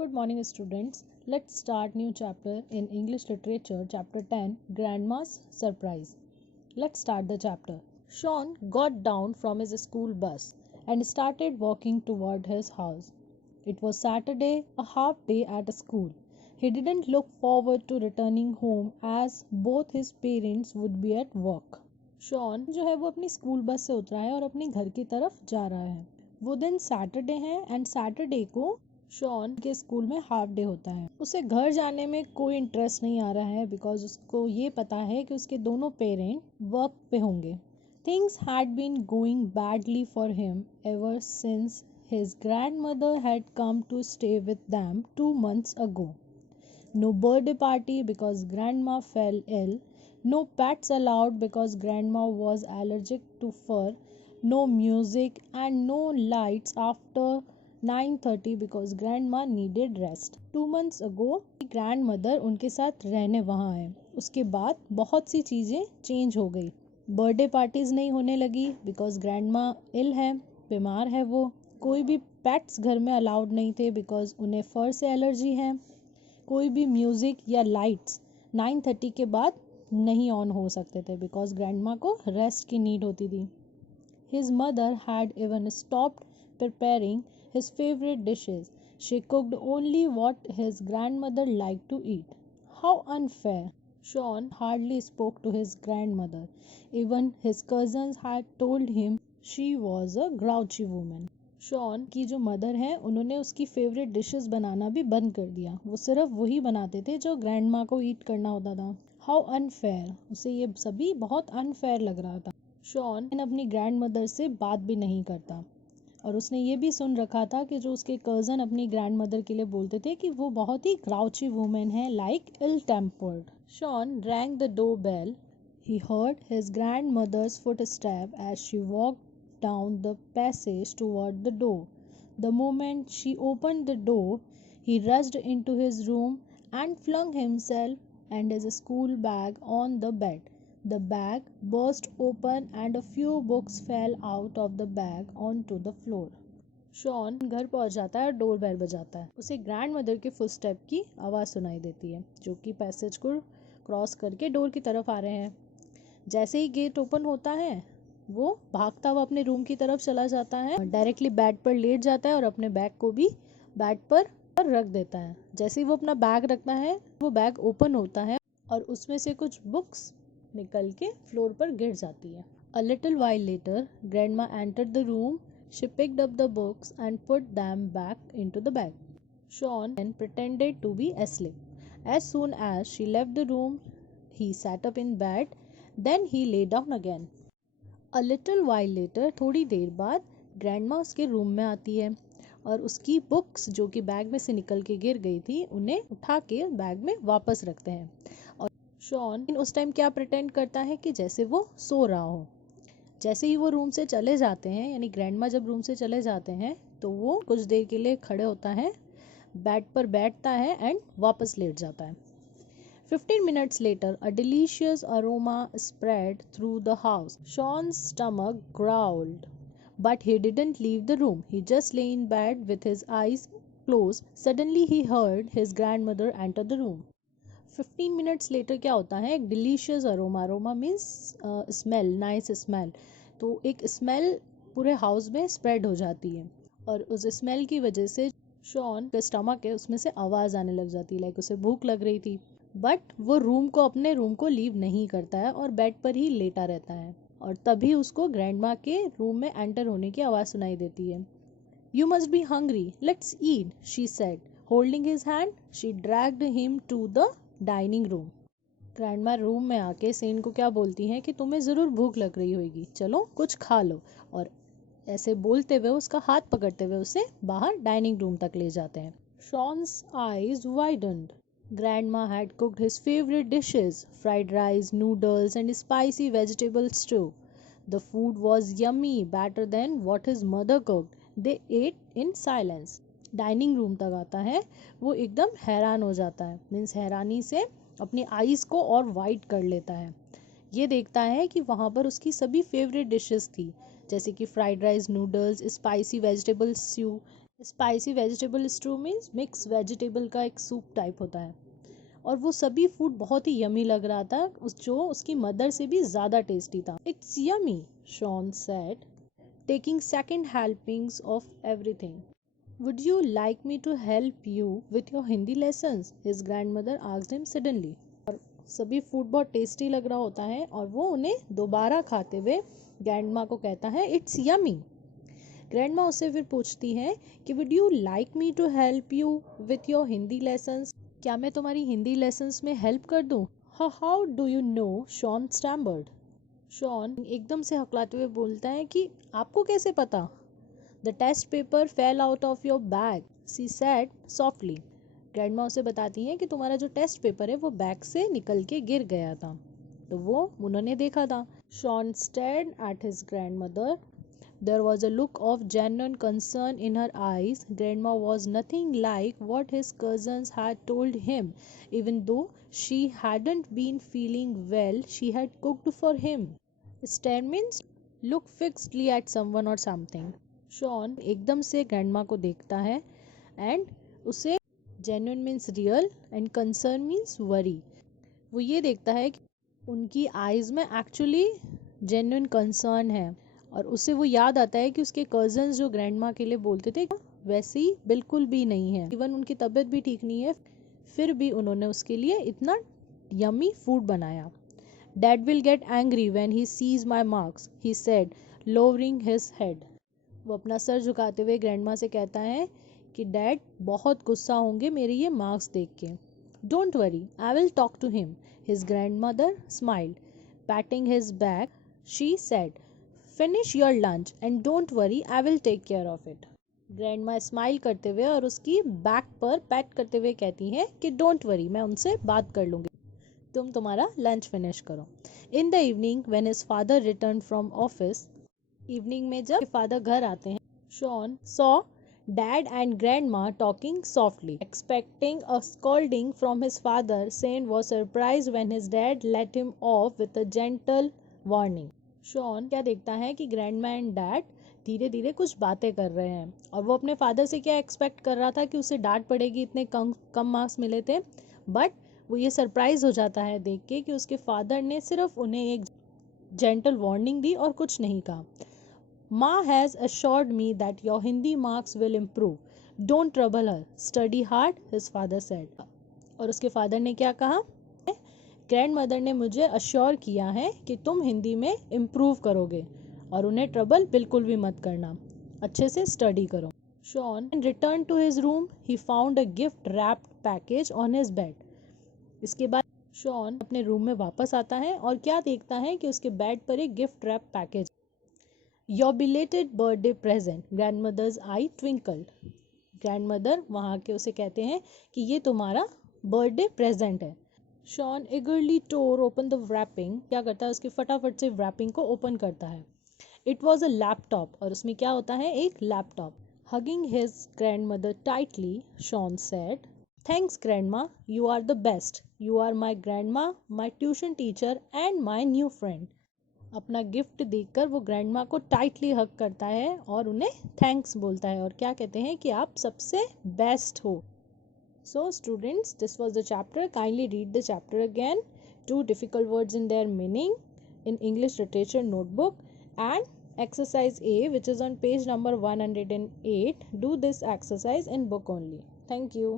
Good morning, students. Let's start new chapter in English literature, chapter 10, Grandma's Surprise. Let's start the chapter. Sean got down from his school bus and started walking toward his house. It was Saturday, a half day at school. He didn't look forward to returning home as both his parents would be at work. Sean जो है वो अपनी school bus से उतरा है और अपने घर की तरफ जा रहा है. वो दिन सैटरडे है एंड सैटरडे को शॉन के स्कूल में हाफ डे होता है. उसे घर जाने में कोई इंटरेस्ट नहीं आ रहा है बिकॉज उसको ये पता है कि उसके दोनों पेरेंट वर्क पे होंगे. Things had been going badly for him ever since his grandmother had come to stay with them 2 months ago. No birthday party because grandma fell ill. No pets allowed because grandma was allergic to fur. No music and no lights after 9:30 because grandma needed rest. 2 months ago grandmother उनके साथ रहने वहाँ है. उसके बाद बहुत सी चीज़ें change हो गई. बर्थडे पार्टीज नहीं होने लगी बिकॉज ग्रैंडमा इल है, बीमार है वो. कोई भी पेट्स घर में अलाउड नहीं थे बिकॉज उन्हें फर से एलर्जी है. कोई भी म्यूज़िक या लाइट्स 9:30 के बाद नहीं ऑन हो सकते थे बिकॉज ग्रैंडमा को रेस्ट की नीड होती थी. His mother had even stopped preparing his favourite dishes. She cooked only what his grandmother like to eat. How unfair. Sean hardly spoke to his grandmother. Even his cousins had told him she was a grouchy woman. Sean की जो mother है उन्होंने उसकी favourite dishes बनाना भी बंद कर दिया. वो सिर्फ वही बनाते थे जो ग्रैंडमा को ईट करना होता था. How unfair. उसे ये सभी बहुत अनफेयर लग रहा था. शॉन अपनी ग्रैंड मदर से बात भी नहीं करता और उसने ये भी सुन रखा था कि जो उसके कज़न अपनी ग्रैंड मदर के लिए बोलते थे कि वो बहुत ही ग्राउची वुमेन है, like ill tempered. Sean rang the doorbell. He heard his grandmother's footstep as she walked down the passage toward the door. The moment she opened the door, he rushed into his room and flung himself and his school bag on the bed. The bag burst open and a few books fell out of the bag onto the floor. Shawn घर पहुंच जाता है और door bell बजाता है. उसे grand mother के footstep की आवाज़ सुनाई देती है जो कि पैसेज को क्रॉस करके डोर की तरफ आ रहे हैं. जैसे ही गेट ओपन होता है वो भागता हुआ अपने रूम की तरफ चला जाता है, डायरेक्टली बेड पर लेट जाता है और अपने बैग को भी बेड पर रख देता है. जैसे ही वो अपना बैग रखता है वो बैग ओपन होता है और उसमें से कुछ बुक्स निकल के फ्लोर पर गिर जाती है. A little while later, Grandma entered the room. She picked up the books and put them back into the bag. Sean then pretended to be asleep. As soon as she left the room, he sat up in bed. Then he lay down again. A little while later, थोड़ी देर बाद grandma उसके room में आती है और उसकी books जो कि बैग में से निकल के गिर गई थी उन्हें उठा के बैग में वापस रखते हैं. और शॉन उस टाइम क्या प्रिटेंड करता है कि जैसे वो सो रहा हो. जैसे ही वो रूम से चले जाते हैं, यानी ग्रैंडमा जब रूम से चले जाते हैं तो वो कुछ देर के लिए खड़े होता है, बेड पर बैठता है एंड वापस लेट जाता है. 15 minutes later, a delicious aroma spread through the house. Sean's stomach growled, but he didn't leave the room. He just lay in bed with his eyes closed. Suddenly, he heard his grandmother enter the room. 15 minutes later क्या होता है, एक delicious aroma. Aroma means smell, nice smell. तो एक smell पूरे house में spread हो जाती है और उस स्मेल की वजह से शॉन का स्टमक है उसमें से आवाज़ आने लग जाती है, लाइक उसे भूख लग रही थी. बट वो अपने रूम को लीव नहीं करता है और बेड पर ही लेटा रहता है. और तभी उसको ग्रैंडमा के रूम में एंटर होने की आवाज़ सुनाई देती है. You must be hungry, let's eat, she said. Holding his hand she dragged him to the dining room. Grandma room में आके सेन को क्या बोलती हैं कि तुम्हें ज़रूर भूख लग रही होगी, चलो कुछ खा लो. और ऐसे बोलते हुए उसका हाथ पकड़ते हुए उसे बाहर डाइनिंग रूम तक ले जाते हैं. शॉन्स eyes वाइडन्ड. Grandma had cooked his favorite dishes, fried rice, noodles, and spicy vegetable stew. The food was yummy, better than what his mother cooked. They ate in silence. Dining room तक आता है, वो एकदम हैरान हो जाता है, मीन्स हैरानी से अपनी आईज़ को और वाइट कर लेता है. ये देखता है कि वहाँ पर उसकी सभी फेवरेट डिशेस थी, जैसे कि fried rice, noodles, spicy vegetable stew, spicy vegetable stew means mix vegetable का एक सूप टाइप होता है, और वो सभी फूड बहुत ही यमी लग रहा था, जो उसकी मदर से भी ज़्यादा टेस्टी था. It's yummy, Shawn said, taking second helpings of everything. Would you like me to help you with your Hindi lessons? His grandmother asked him suddenly. और सभी फूड बहुत टेस्टी लग रहा होता है और वो उन्हें दोबारा खाते हुए ग्रैंड माँ को कहता है इट्स यमी. ग्रैंड माँ उससे फिर पूछती है कि would you like me to help you with your Hindi lessons, क्या मैं तुम्हारी हिंदी लेसन्स में हेल्प कर दूँ? How do you know, Sean stammered. Sean एकदम से हकलाते हुए बोलता है कि आपको कैसे पता? The test paper fell out of your bag, she said softly. Grandma उसे बताती हैं कि तुम्हारा जो टेस्ट पेपर है वो बैग से निकल के गिर गया था, तो वो उन्होंने देखा था. Shawn stared at his grandmother. There was a look of genuine concern in her eyes. Grandma was nothing like what his cousins had told him. Even though she hadn't been feeling well, she had cooked for him. Stare means look fixedly at someone or something. Sean एकदम से grandma को देखता है and उसे genuine means real and concern means worry. वो ये देखता है कि उनकी eyes में actually genuine concern है, और उसे वो याद आता है कि उसके कजन्स जो ग्रैंड माँ के लिए बोलते थे वैसे ही बिल्कुल भी नहीं है. इवन उनकी तबीयत भी ठीक नहीं है, फिर भी उन्होंने उसके लिए इतना यमी फूड बनाया. Dad will get angry when he sees my marks, he said, lowering his head. वो अपना सर झुकाते हुए ग्रैंड माँ से कहता है कि डैड बहुत गुस्सा होंगे मेरे ये मार्क्स देख के. Don't worry, I will talk to him. His grandmother smiled, patting his back. She said, finish your lunch and don't worry, I will take care of it. Grandma smile करते हुए और उसकी back पर PAT करते हुए कहती हैं कि डोंट वरी, मैं उनसे बात कर लूँगी, तुम तुम्हारा लंच फिनिश करो. In the evening when his father return from office, evening में जब फादर घर आते हैं, Sean saw dad and grandma talking softly, expecting a scolding from his father. Sean was surprise when his dad let him off with a gentle warning. Sean क्या देखता है कि grandma and dad धीरे धीरे कुछ बातें कर रहे हैं, और वो अपने फादर से क्या एक्सपेक्ट कर रहा था कि उसे डांट पड़ेगी, इतने कम मार्क्स मिले थे, बट वो ये सरप्राइज हो जाता है देख के कि उसके फादर ने सिर्फ उन्हें एक जेंटल वार्निंग दी और कुछ नहीं कहा. माँ has assured me that your Hindi marks will improve. Don't trouble her. Study hard, his father said. और उसके फादर ने क्या कहा? ग्रैंड मदर ने मुझे अश्योर किया है कि तुम हिंदी में इम्प्रूव करोगे और उन्हें ट्रबल बिल्कुल भी मत करना, अच्छे से स्टडी करो. Shawn return to his room. He found a gift wrapped package on his bed. इसके बाद शॉन अपने रूम में वापस आता है और क्या देखता है कि उसके बेड पर एक gift wrap package. Your belated birthday present. Grandmother's eye twinkled. Grandmother वहाँ के उसे कहते हैं कि ये तुम्हारा बर्थडे प्रेजेंट है. Sean eagerly tore open the wrapping. क्या करता है, उसकी फटाफट से wrapping को ओपन करता है. It was a laptop. और उसमें क्या होता है, एक laptop. Hugging his grandmother tightly, Sean said, Thanks grandma, you are the best. You are my grandma, my tuition teacher and my new friend. अपना गिफ्ट देखकर वो ग्रैंडमा को टाइटली हग करता है और उन्हें थैंक्स बोलता है और क्या कहते हैं कि आप सबसे बेस्ट हो. So students, this was the chapter. Kindly read the chapter again. Two difficult words in their meaning in English literature notebook, and exercise A, which is on page number 108. Do this exercise in book only. Thank you.